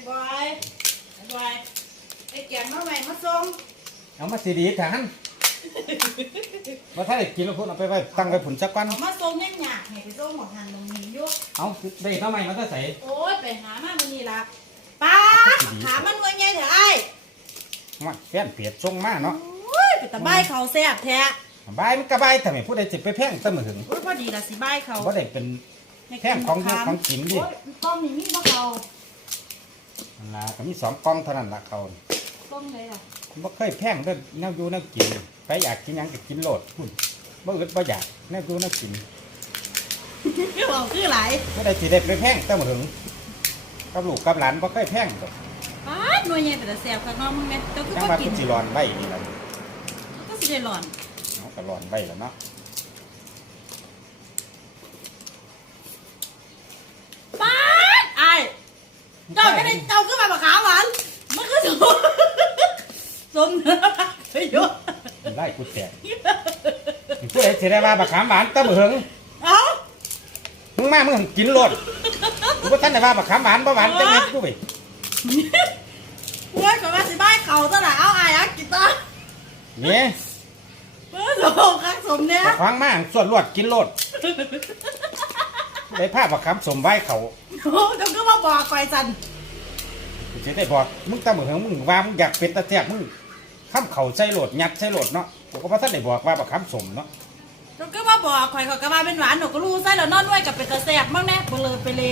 อ้บอยไอ้บอยไอ้แกงมาใหม่มาส่งเอามาสีดีทหารว่าถ้าได้กินแล้วพุ่นเอาไปไว้ตั้งไว้ผุนสักวันเอามาส่งยังหยากให้ไปส่งหมดหันตรงนี้อยู่เอาได้ทำไมมันก็ใส่โอ้ยไปหามาวันนี้ละป้าดหามันไว้ไงเถอะไอ้มาแฟนเปียดส่งมาเนาะโอ้ยไปตะใบายเขาแซ่บแท้บายมันก็บายแต่ไม่พูดได้จิไปแพงเสมอถึงโอ้ยพอดีละสิใบายเขาว่าได้เป็นแพงของอยู่ของกินดิโอ้ยกล้องนี่มีบ่เขา นั่นล่ะก็มีสองกล่องเท่านั้นละเขากล้องไหนล่ะบ่เคยแพงเด้อแนวอยู่แนวกินไปอยากกินหยังก็กินโลดพุ่นบ่อึดบ่อยากแนวอยู่แนวกินคือบอกคือหลายบ่ได้สิได้ไปแพงเสมอถึงกับลูกกับหลานบ่เคยแพงดอกป้าดหน่วยใหญ่แต่ละแซ่บข้างนอกมึงแม่เจ้าคือจังบ่ว่ากิคุนณสิร้อนไว้นี่ล่ะก็สิได้หลอนเอาก็ร้อนไว้แล้วเนาะ ป้าดไอ้เจ้าจะได้ เจ้าคือมาบักขามหวานมันคือสมสมเนื้อเฮ้ยโยไล่กูแตกผู้ใดสิได้ว่าบักขามหวานเสมอถึงเอ้ามึงมามึงกินโลดกูบ่ทันได้ว่าบักขามหวานบ่หวานจังเม็ดกูไปเว้ยก็ว่าสิบ้ายเขาซะละเอาไอ้อะกินตานี่เพื่อสมคักสมเนี่ยบักขวางมาส่วนรวดกินโลดได้ผ้าบักขามสมไว้เขาโอ้เจ้าก็มาบอกไฟสัน กูสิได้บอกมึงตะมือของมึงว่ามึงอยากเป็นตะแทกมึงข้ามเข่าใส่โหลดยัดใส่โหลดเนาะกูก็บ่ทันได้บอกว่าบักขามสมเนาะหนูก็มาบอกข่อยเขาก็มาเป็นหวานหนูก็รู้ใช่แล้วนอนด้วยกับเป็นตะแสบมั่งแน่เบลอไปเลย